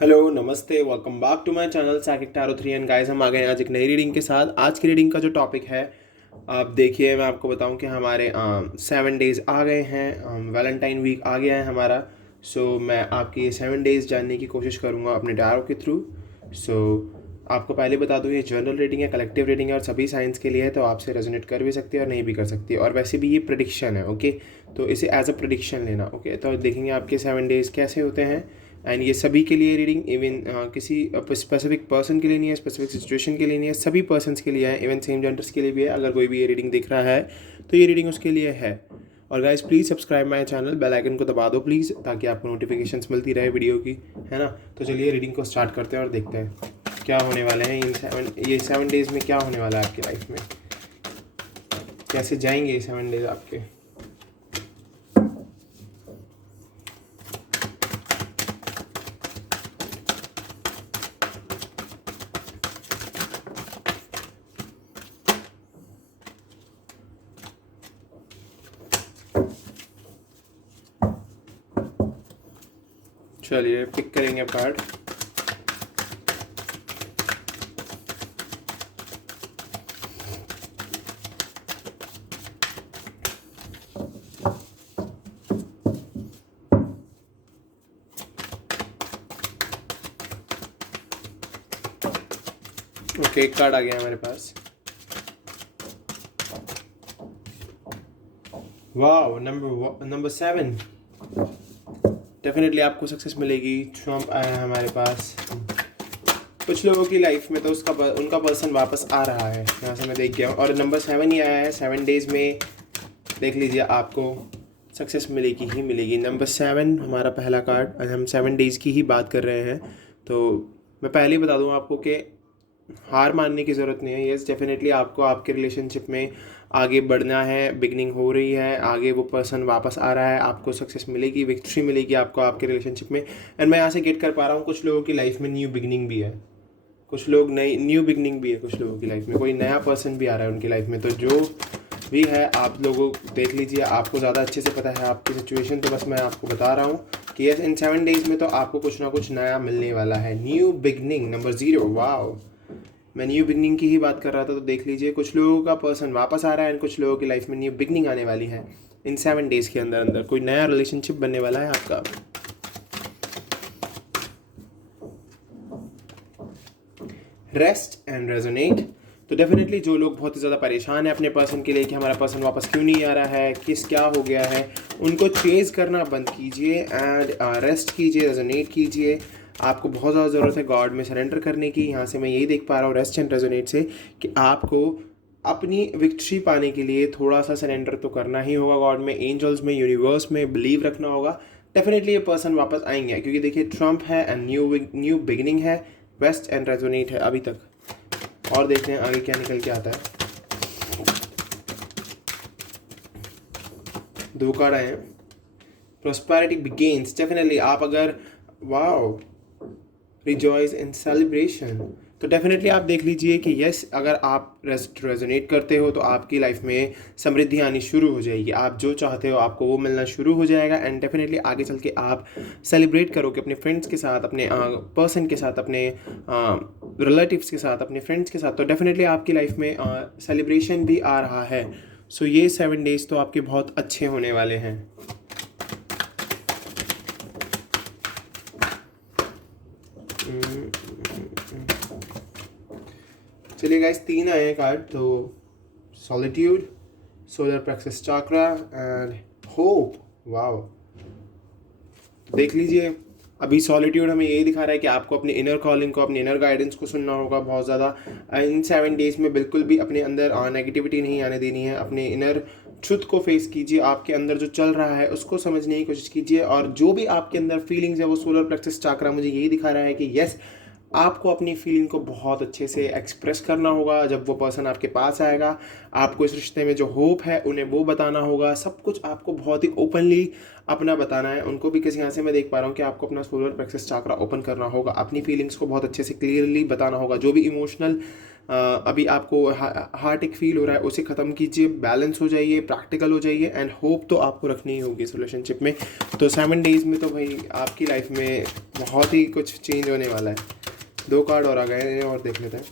Hello नमस्ते, welcome back to my channel Saqib tarot 3 and guys, हम आ गए हैं आज एक नई रीडिंग के साथ। आज की रीडिंग का जो टॉपिक है, आप देखिए, मैं आपको बताऊं कि हमारे 7 डेज़ आ गए हैं। वैलेंटाइन वीक आ गया है हमारा। मैं आपकी ये 7 डेज़ जानने की कोशिश करूंगा अपने टैरो के थ्रू। सो आपको पहले बता दूं, ये जनरल रीडिंग है, कलेक्टिव रीडिंग है और सभी साइंस के लिए है, तो आपसे रेजोनेट कर भी सकती है और नहीं भी कर सकती है। और वैसे भी ये प्रेडिक्शन है, ओके। तो इसे एज अ प्रेडिक्शन लेना, ओके। तो देखेंगे आपके 7 डेज़ कैसे होते हैं। एंड ये सभी के लिए रीडिंग, इवन किसी स्पेसिफिक पर्सन के लिए नहीं है, स्पेसिफिक सिचुएशन के लिए नहीं है, सभी पर्सन्स के लिए है, इवन सेम जेंडर्स के लिए भी है। अगर कोई भी ये रीडिंग दिख रहा है तो ये रीडिंग उसके लिए है। और guys please subscribe my channel, bell icon को दबा दो प्लीज़, ताकि आपको नोटिफिकेशंस मिलती रहे वीडियो की, है ना। तो चलिए रीडिंग को स्टार्ट करते हैं और देखते हैं क्या होने वाले हैं ये 7 डेज़ में। क्या होने वाला है आपकी लाइफ में, कैसे जाएंगे ये 7 डेज़ आपके। चलिए पिक करेंगे कार्ड। ओके, एक कार्ड आ गया हमारे पास। वाह, नंबर 7। डेफिनेटली आपको सक्सेस मिलेगी। ट्रम्प आया है हमारे पास। कुछ लोगों की लाइफ में तो उनका पर्सन वापस आ रहा है, यहाँ से मैं देख गया हूँ। और नंबर 7 ही आया है 7 डेज़ में। देख लीजिए, आपको सक्सेस मिलेगी ही मिलेगी। नंबर 7 हमारा पहला कार्ड। आज हम 7 डेज़ की ही बात कर रहे हैं। तो मैं पहले ही बता दूँ आपको कि हार मानने की ज़रूरत नहीं है। येस, डेफिनेटली आपको आपके रिलेशनशिप में आगे बढ़ना है। बिगनिंग हो रही है, आगे वो पर्सन वापस आ रहा है, आपको सक्सेस मिलेगी, विक्ट्री मिलेगी आपको आपके रिलेशनशिप में। एंड मैं यहाँ से गेट कर पा रहा हूँ, कुछ लोगों की लाइफ में न्यू बिगनिंग भी है। कुछ लोग नई न्यू बिगनिंग भी है कुछ लोगों की लाइफ में। कोई नया पर्सन भी आ रहा है उनकी लाइफ में। तो जो भी है, आप लोगों देख लीजिए, आपको ज़्यादा अच्छे से पता है आपकी सिचुएशन। तो बस मैं आपको बता रहा हूँ कि यस, इन 7 डेज़ में तो आपको कुछ ना कुछ नया मिलने वाला है। New beginning, number 0। वाओ, मैं न्यू बिगनिंग की ही बात कर रहा था। तो देख लीजिए, कुछ लोगों का पर्सन वापस आ रहा है एंड कुछ लोगों की लाइफ में न्यू बिगनिंग आने वाली है। इन 7 डेज़ के अंदर अंदर कोई नया रिलेशनशिप बनने वाला है आपका। Rest and resonate. तो डेफिनेटली जो लोग बहुत ही ज़्यादा परेशान है अपने पर्सन के लिए कि हमारा पर्सन वापस क्यों नहीं आ रहा है, क्या हो गया है, उनको चेज़ करना बंद कीजिए एंड रेस्ट कीजिए, रेजोनेट कीजिए। आपको बहुत ज़्यादा ज़रूरत है गॉड में सरेंडर करने की। यहाँ से मैं यही देख पा रहा हूँ रेस्ट एंड रेजोनेट से, कि आपको अपनी विक्ट्री पाने के लिए थोड़ा सा सरेंडर तो करना ही होगा गॉड में, एंजल्स में, यूनिवर्स में बिलीव रखना होगा। डेफिनेटली ये पर्सन वापस आएंगे, क्योंकि देखिए ट्रम्प है एंड न्यू बिगिनिंग है, वेस्ट एंड रेजोनेट है अभी तक। और देखते हैं आगे क्या निकल के आता है। 2 कार्ड आए हैं। Prosperity begins. डेफिनेटली आप अगर वाओ, रिजॉइस इन सेलिब्रेशन। तो डेफिनेटली आप देख लीजिए कि यस, अगर आप रेजोनेट करते हो तो आपकी लाइफ में समृद्धि आनी शुरू हो जाएगी। आप जो चाहते हो आपको वो मिलना शुरू हो जाएगा। एंड डेफिनेटली आगे चल के आप सेलिब्रेट करोगे अपने फ्रेंड्स के साथ, अपने पर्सन के साथ, अपने रिलेटिव्स के साथ, अपने फ्रेंड्स के साथ। तो डेफिनेटली आपकी लाइफ में सेलिब्रेशन भी आ रहा है। सो ये 7 डेज़ तो आपके बहुत अच्छे होने वाले हैं। चलिए गाइस, 3 आए हैं कार्ड। तो solitude, solar plexus chakra and hope. Wow, देख लीजिए, अभी सॉलिट्यूड हमें यही दिखा रहा है कि आपको अपनी इनर कॉलिंग को, अपनी इनर गाइडेंस को सुनना होगा बहुत ज़्यादा। इन 7 डेज़ में बिल्कुल भी अपने अंदर नेगेटिविटी नहीं आने देनी है। अपने इनर ट्रुथ को फेस कीजिए, आपके अंदर जो चल रहा है उसको समझने की कोशिश कीजिए। और जो भी आपके अंदर फीलिंग्स है, वो सोलर प्लेक्सस चक्रा मुझे यही दिखा रहा है कि यस, आपको अपनी फीलिंग को बहुत अच्छे से एक्सप्रेस करना होगा। जब वो पर्सन आपके पास आएगा, आपको इस रिश्ते में जो होप है उन्हें वो बताना होगा। सब कुछ आपको बहुत ही ओपनली अपना बताना है उनको भी। किसी यहाँ से मैं देख पा रहा हूँ कि आपको अपना सोलर प्लेक्सस चाक्रा ओपन करना होगा, अपनी फीलिंग्स को बहुत अच्छे से क्लियरली बताना होगा। जो भी इमोशनल अभी आपको हार्ट एक फील हो रहा है उसे ख़त्म कीजिए, बैलेंस हो जाइए, प्रैक्टिकल हो जाइए, एंड होप तो आपको रखनी ही होगी इस रिलेशनशिप में। तो 7 डेज़ में तो भाई आपकी लाइफ में बहुत ही कुछ चेंज होने वाला है। 2 कार्ड और आ गए हैं और देख लेते हैं।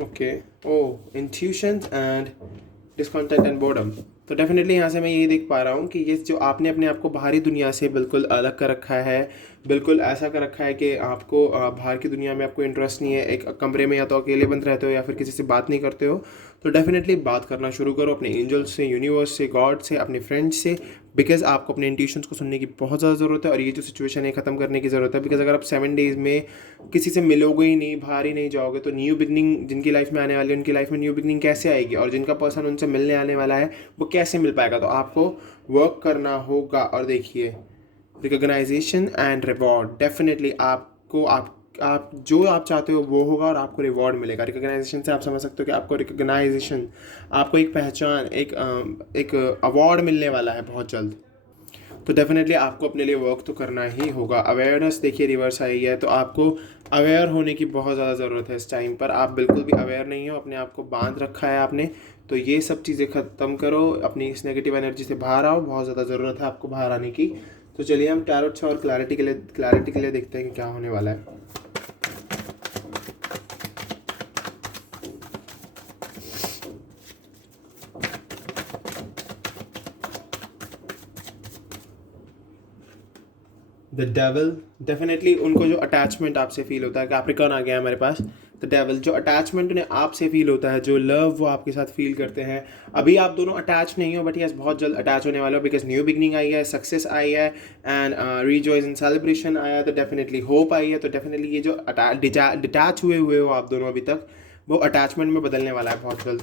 Okay, oh intuition and discontent and boredom. तो डेफिनेटली यहाँ से मैं ये देख पा रहा हूँ कि ये जो आपने अपने आप को बाहरी दुनिया से बिल्कुल अलग कर रखा है, बिल्कुल ऐसा कर रखा है कि आपको बाहर की दुनिया में आपको इंटरेस्ट नहीं है। एक कमरे में या तो अकेले बंद रहते हो या फिर किसी से बात नहीं करते हो। तो डेफिनेटली बात करना शुरू करो अपने एंजल्स से, यूनिवर्स से, गॉड से, अपने फ्रेंड्स से, बिकॉज आपको अपने इंट्यूशंस को सुनने की बहुत ज़्यादा ज़रूरत है और ये जो सिचुएशन है ख़त्म करने की ज़रूरत है। बिकॉज अगर आप 7 डेज़ में किसी से मिलोगे ही नहीं, बाहर ही नहीं जाओगे, तो न्यू बिगनिंग जिनकी लाइफ में आने वाली है उनकी लाइफ में न्यू बिगनिंग कैसे आएगी, और जिनका पर्सन उनसे मिलने आने वाला है वो कैसे मिल पाएगा। तो आपको वर्क करना होगा। और देखिए, रिकॉग्नाइजेशन एंड रिवॉर्ड, डेफिनेटली आपको आप जो आप चाहते हो वो होगा और आपको रिवॉर्ड मिलेगा। रिकॉग्नाइजेशन से आप समझ सकते हो कि आपको रिकॉग्नाइजेशन, आपको एक पहचान, एक अवार्ड मिलने वाला है बहुत जल्द। तो डेफिनेटली आपको अपने लिए वर्क तो करना ही होगा। अवेयरनेस देखिए रिवर्स आई है, तो आपको अवेयर होने की बहुत ज़्यादा ज़रूरत है इस टाइम पर। आप बिल्कुल भी अवेयर नहीं हो, अपने आप को बांध रखा है आपने। तो ये सब चीज़ें ख़त्म करो, अपनी इस नेगेटिव एनर्जी से बाहर आओ। बहुत ज़्यादा ज़रूरत है आपको बाहर आने की। तो चलिए हम टैरोट से और क्लैरिटी के लिए देखते हैं कि क्या होने वाला है। द डेविल, डेफिनेटली उनको जो अटैचमेंट आपसे फील होता है, कैप्रिकॉर्न आ गया हमारे पास। द डेविल, जो अटैचमेंट उन्हें आपसे फील होता है, जो लव वो आपके साथ फील करते हैं। अभी आप दोनों अटैच नहीं हो, बट यस बहुत जल्द अटैच होने वाले हो, बिकॉज न्यू बिगनिंग आई है, सक्सेस आई है, एंड रीजॉयस एंड सेलिब्रेशन आया है। तो डेफिनेटली होप आई है। तो डेफिनेटली ये जो डिटैच हुए हो आप दोनों अभी तक, वो अटैचमेंट में बदलने वाला है बहुत जल्द।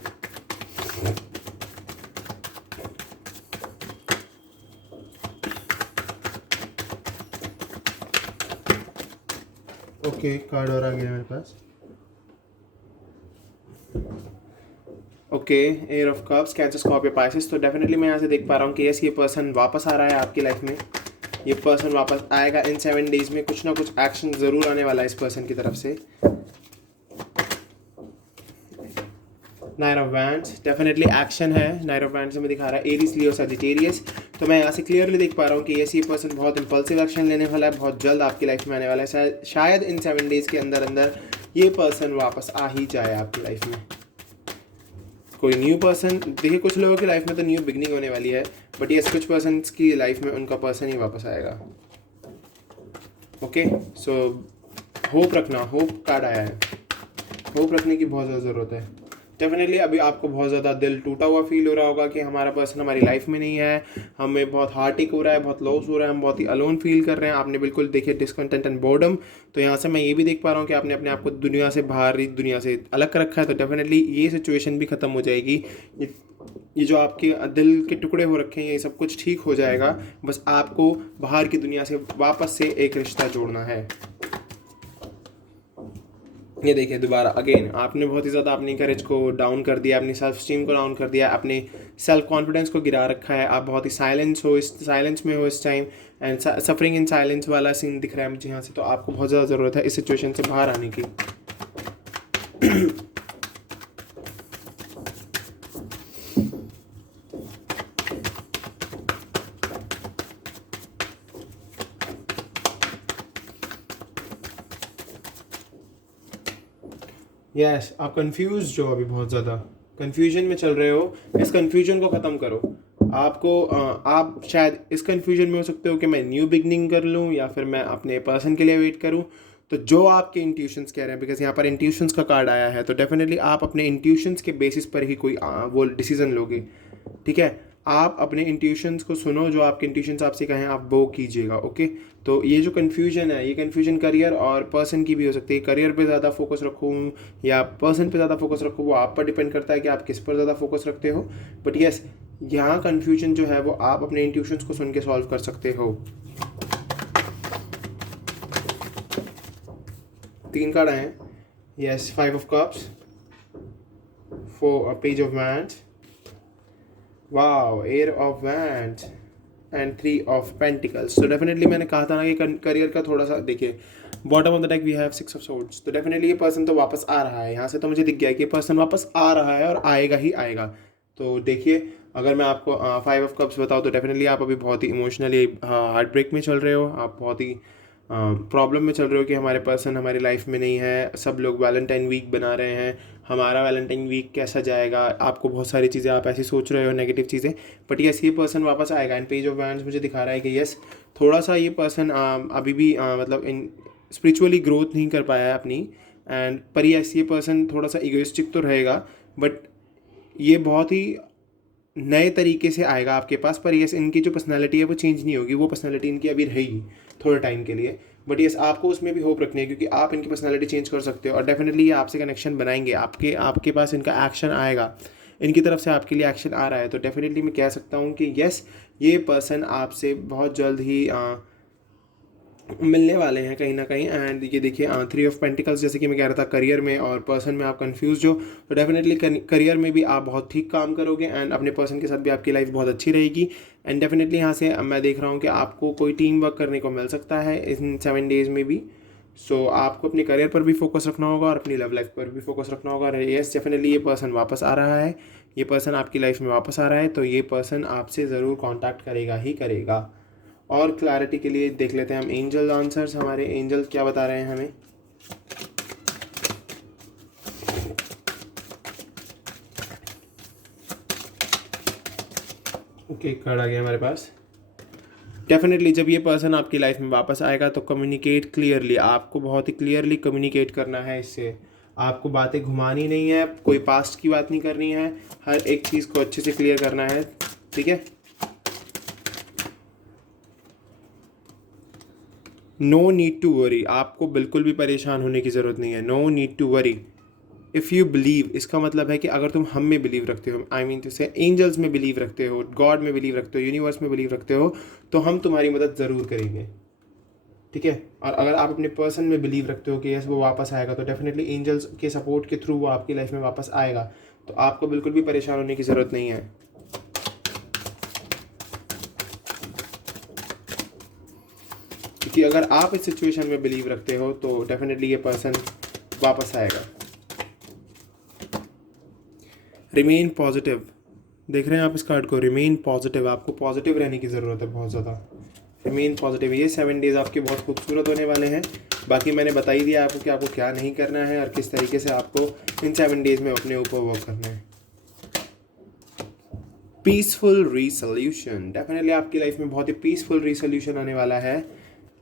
ओके, कार्ड और आ गया मेरे पास। Okay, eight of cups, cancer, Scorpio, Pisces. तो डेफिनेटली मैं यहाँ से देख पा रहा हूँ कि यस ये पर्सन वापस आ रहा है आपकी लाइफ में। ये पर्सन वापस आएगा इन 7 डेज़ में। कुछ ना कुछ एक्शन ज़रूर आने वाला है इस पर्सन की तरफ से। Night of wands, definitely action है। नाइट ऑफ वैंड्स में दिखा रहा है एरीज, लियो, सजिटेरियस। तो मैं यहाँ से क्लियरली देख पा रहा हूँ कि ये पर्सन बहुत इंपल्सिव एक्शन लेने वाला है, बहुत जल्द आपकी लाइफ में आने वाला है। शायद इन 7 डेज़ के अंदर अंदर ये पर्सन वापस आ ही जाए आपकी लाइफ में। कोई न्यू पर्सन, देखिए कुछ लोगों की लाइफ में तो न्यू बिगनिंग होने वाली है, बट ये कुछ पर्सन की लाइफ में उनका पर्सन ही वापस आएगा। ओके, सो होप रखना, होप कार्ड आया है, होप रखने की बहुत ज़्यादा ज़रूरत है। डेफिनेटली अभी आपको बहुत ज़्यादा दिल टूटा हुआ फील हो रहा होगा कि हमारा पर्सन हमारी लाइफ में नहीं है, हमें बहुत हार्ट टेक हो रहा है, बहुत लॉस हो रहा है, हम बहुत ही अलोन फील कर रहे हैं। आपने बिल्कुल देखिए डिस्कंटेंट एंड बोर्डम। तो यहाँ से मैं ये भी देख पा रहा हूँ कि आपने अपने आप को दुनिया से, बाहरी दुनिया से अलग कर रखा है। तो डेफिनेटली ये सिचुएशन भी ख़त्म हो जाएगी। ये जो आपके दिल के टुकड़े हो रखे हैं, ये सब कुछ ठीक हो जाएगा। बस आपको बाहर की दुनिया से वापस से एक रिश्ता जोड़ना है। ये देखिए दोबारा अगेन आपने बहुत ही ज़्यादा अपनी करेज को डाउन कर दिया, अपनी सेल्फ स्टीम को डाउन कर दिया, अपने सेल्फ कॉन्फिडेंस को गिरा रखा है। आप बहुत ही साइलेंस में हो इस time, and suffering in silence वाला सीन दिख रहा है मुझे यहाँ से। तो आपको बहुत ज़्यादा ज़रूरत है इस सिचुएशन से बाहर आने की। यस, आप कंफ्यूज जो अभी बहुत ज़्यादा कंफ्यूजन में चल रहे हो, इस कंफ्यूजन को ख़त्म करो। आपको आप शायद इस कंफ्यूजन में हो सकते हो कि मैं न्यू बिगनिंग कर लूँ या फिर मैं अपने पर्सन के लिए वेट करूँ। तो जो आपके इंट्यूशंस कह रहे हैं, बिकॉज यहाँ पर इंट्यूशंस का कार्ड आया है, तो डेफिनेटली आप अपने इंट्यूशंस के बेसिस पर ही कोई वो डिसीजन लोगे। ठीक है, आप अपने इंट्यूशंस को सुनो, जो आपके इंट्यूशंस आपसे कहें आप वो कीजिएगा। ओके, तो ये जो कन्फ्यूजन है, ये कन्फ्यूजन करियर और पर्सन की भी हो सकती है। करियर पे ज़्यादा फोकस रखूँ या पर्सन पे ज़्यादा फोकस रखूँ, वो आप पर डिपेंड करता है कि आप किस पर ज़्यादा फोकस रखते हो। बट यस, यहाँ कन्फ्यूजन जो है वो आप अपने इंट्यूशंस को सुन के सॉल्व कर सकते हो। 3 कार्ड आए हैं। Yes, 5 of cups, 4 page of wands, wow, air of wands and 3 of pentacles. तो डेफिनेटली मैंने कहा था ना कि करियर का थोड़ा सा देखिए, bottom of the deck we have 6 of swords. तो डेफिनेटली ये पर्सन तो वापस आ रहा है, यहाँ से तो मुझे दिख गया कि ये पर्सन वापस आ रहा है और आएगा ही आएगा। तो देखिए, अगर मैं आपको 5 ऑफ कप्स बताऊँ तो डेफिनेटली आप अभी बहुत ही इमोशनली हार्ट ब्रेक में चल रहे हो, आप बहुत ही प्रॉब्लम में चल रहे हो कि हमारे पर्सन हमारी लाइफ में नहीं है। सब लोग वैलेंटाइन वीक बना रहे हैं, हमारा वैलेंटाइन वीक कैसा जाएगा, आपको बहुत सारी चीज़ें आप ऐसी सोच रहे हो, नेगेटिव चीज़ें। बट यस, ये पर्सन वापस आएगा। एंड पेज ऑफ वैंड्स मुझे दिखा रहा है कि यस, थोड़ा सा ये पर्सन अभी भी मतलब इन स्पिरिचुअली ग्रोथ नहीं कर पाया है अपनी। एंड पर यस, ये पर्सन थोड़ा सा इगोइस्टिक तो रहेगा, बट ये बहुत ही नए तरीके से आएगा आपके पास। पर यस, इनकी जो पर्सनालिटी है वो चेंज नहीं होगी, वो पर्सनालिटी इनकी अभी रहेगी थोड़े टाइम के लिए। बट यस, आपको उसमें भी होप रखनी है, क्योंकि आप इनकी पर्सनालिटी चेंज कर सकते हो और डेफिनेटली ये आपसे कनेक्शन बनाएंगे। आपके पास इनका एक्शन आएगा, इनकी तरफ से आपके लिए एक्शन आ रहा है। तो डेफिनेटली मैं कह सकता हूँ कि यस, ये पर्सन आपसे बहुत जल्द ही मिलने वाले हैं कहीं ना कहीं। एंड ये देखिए 3 ऑफ पेंटिकल्स, जैसे कि मैं कह रहा था, करियर में और पर्सन में आप कंफ्यूज हो, तो डेफिनेटली करियर में भी आप बहुत ठीक काम करोगे एंड अपने पर्सन के साथ भी आपकी लाइफ बहुत अच्छी रहेगी। एंड डेफिनेटली यहाँ से मैं देख रहा हूँ कि आपको कोई टीम वर्क करने को मिल सकता है इन 7 डेज़ में भी। सो आपको अपने करियर पर भी फोकस रखना होगा और अपनी लव लाइफ पर भी फोकस रखना होगा। येस, डेफिनेटली ये पर्सन वापस आ रहा है, ये पर्सन आपकी लाइफ में वापस आ रहा है, तो ये पर्सन आपसे ज़रूर कॉन्टैक्ट करेगा ही करेगा। और क्लैरिटी के लिए देख लेते हैं हम एंजल आंसर्स, हमारे एंजल क्या बता रहे हैं हमें। ओके, कार्ड आ गया हमारे पास। डेफिनेटली जब ये पर्सन आपकी लाइफ में वापस आएगा तो कम्युनिकेट क्लियरली, आपको बहुत ही क्लियरली कम्युनिकेट करना है इससे। आपको बातें घुमानी नहीं है, कोई पास्ट की बात नहीं करनी है, हर एक चीज़ को अच्छे से क्लियर करना है, ठीक है। नो नीड टू वरी, आपको बिल्कुल भी परेशान होने की ज़रूरत नहीं है। No need to worry if you believe, इसका मतलब है कि अगर तुम हम में बिलीव रखते हो, आई मीन जैसे एंजल्स में बिलीव रखते हो, गॉड में बिलीव रखते हो, यूनिवर्स में बिलीव रखते हो, तो हम तुम्हारी मदद ज़रूर करेंगे, ठीक है। और अगर आप अपने पर्सन में बिलीव रखते हो कि यस वो वापस आएगा, तो डेफिनेटली एंजल्स के सपोर्ट के थ्रू वो आपकी लाइफ में वापस आएगा। तो आपको बिल्कुल भी परेशान होने की ज़रूरत नहीं है। क्योंकि अगर आप इस सिचुएशन में बिलीव रखते हो तो डेफिनेटली ये पर्सन वापस आएगा। रिमेन पॉजिटिव, देख रहे हैं आप इस कार्ड को, रिमेन पॉजिटिव, आपको पॉजिटिव रहने की ज़रूरत है बहुत ज़्यादा। रिमेन पॉजिटिव, ये 7 डेज़ आपके बहुत खूबसूरत होने वाले हैं। बाकी मैंने बता ही दिया आपको कि आपको क्या नहीं करना है और किस तरीके से आपको इन 7 डेज़ में अपने ऊपर वर्क करना है। पीसफुल रीसोल्यूशन, डेफिनेटली आपकी लाइफ में बहुत ही पीसफुल रीसोल्यूशन आने वाला है।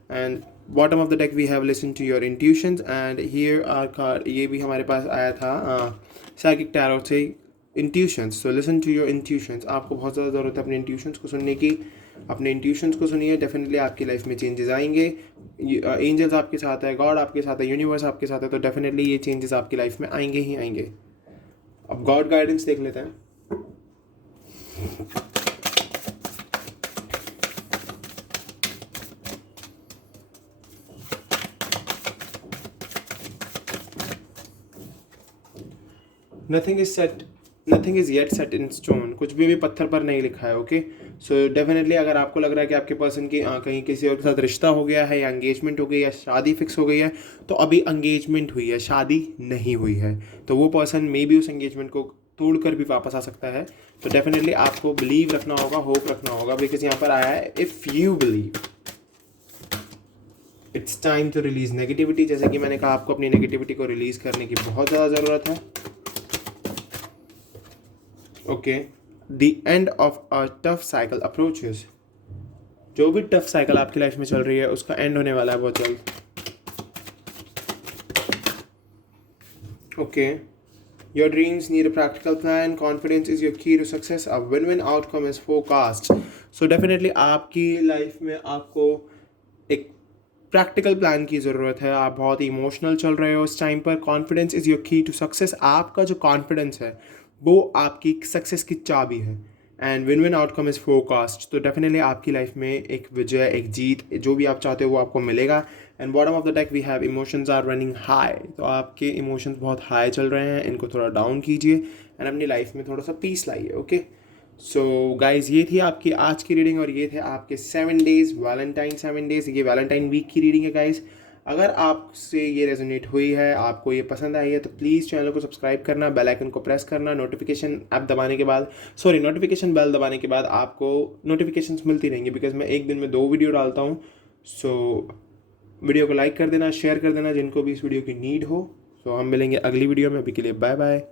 And bottom of the deck we have listen to your intuitions and here are card, ये भी हमारे पास आया था साइकिक टैरो से, intuitions. So listen to your intuitions, आपको बहुत ज़्यादा ज़रूरत है अपने इंट्यूशंस को सुनने की। अपने इंट्यूशंस को सुनिए, डेफिनेटली आपकी लाइफ में चेंजेस आएंगे। एंजल्स आपके साथ है, गॉड आपके साथ है, यूनिवर्स आपके साथ है, तो डेफिनेटली ये चेंजेस आपकी लाइफ में आएंगे ही आएंगे। अब गॉड गाइडेंस देख लेते हैं। Nothing is yet set in stone, कुछ भी पत्थर पर नहीं लिखा है। ओके, सो डेफिनेटली अगर आपको लग रहा है कि आपके पर्सन की कहीं किसी और के साथ रिश्ता हो गया है या एंगेजमेंट हो गई या शादी फिक्स हो गई है, तो अभी एंगेजमेंट हुई है, शादी नहीं हुई है, तो वो पर्सन मे भी उस एंगेजमेंट को तोड़कर भी वापस आ सकता है। तो डेफिनेटली आपको बिलीव रखना होगा, होप रखना होगा, बिकॉज यहाँ पर आया है if you believe. It's time to release negativity, जैसे कि मैंने कहा आपको अपनी नेगेटिविटी को रिलीज करने की बहुत ज़्यादा ज़रूरत है। Okay, the end of a tough cycle approaches, जो भी टफ साइकिल आपकी लाइफ में चल रही है उसका एंड होने वाला है बहुत जल्द। Okay, your dreams need a practical plan, confidence is your key to success, a win win outcome is forecast. So definitely आपकी लाइफ में आपको एक प्रैक्टिकल प्लान की ज़रूरत है। आप बहुत ही इमोशनल चल रहे हो इस टाइम पर। Confidence is your key to success, आपका जो कॉन्फिडेंस है वो आपकी सक्सेस की चाबी है। And win win outcome is forecast. तो डेफिनेटली आपकी लाइफ में एक विजय, एक जीत, जो भी आप चाहते हो वो आपको मिलेगा। And bottom of the deck we have emotions are running high. तो आपके इमोशंस बहुत हाई चल रहे हैं, इनको थोड़ा डाउन कीजिए एंड अपनी लाइफ में थोड़ा सा पीस लाइए। ओके, सो गाइज ये थी आपकी आज की रीडिंग और ये थे आपके 7 डेज वैलेंटाइन 7 डेज, ये वैलेंटाइन वीक की रीडिंग है गाइज। अगर आपसे ये रेजोनेट हुई है, आपको ये पसंद आई है, तो प्लीज़ चैनल को सब्सक्राइब करना, बेल आइकन को प्रेस करना, नोटिफिकेशन ऐप दबाने के बाद नोटिफिकेशन बेल दबाने के बाद आपको नोटिफिकेशंस मिलती रहेंगी, बिकॉज मैं एक दिन में 2 वीडियो डालता हूँ। सो वीडियो को लाइक कर देना, शेयर कर देना जिनको भी इस वीडियो की नीड हो। सो हम मिलेंगे अगली वीडियो में, अभी के लिए बाय बाय।